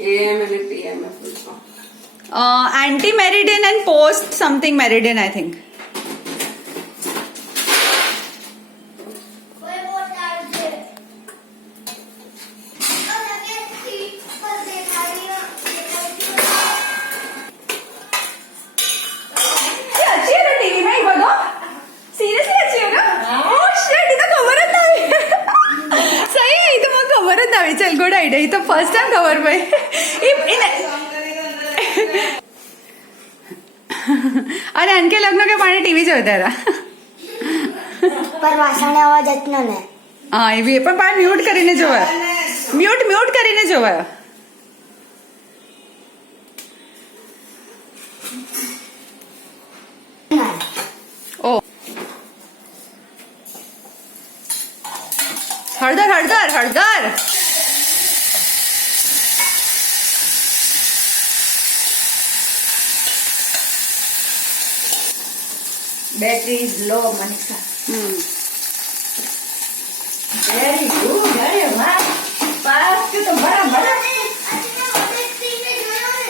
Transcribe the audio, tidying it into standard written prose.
AM અને PM પૂછો. Anti Meridian and post something Meridian, I think. चल गुड आयडिया ही तो फर्स्ट टाइम खबर भाई अरे आणखी लग्न के पाणी टीव्ही જોતા હતા પર વાસણે અવાજ જ ન ને હા એ બી પણ પાણી મ્યુટ કરીને જોવાય મ્યુટ કરીને જોવાય ઓ હળદર હળદર હળદર battery is law Manisha very good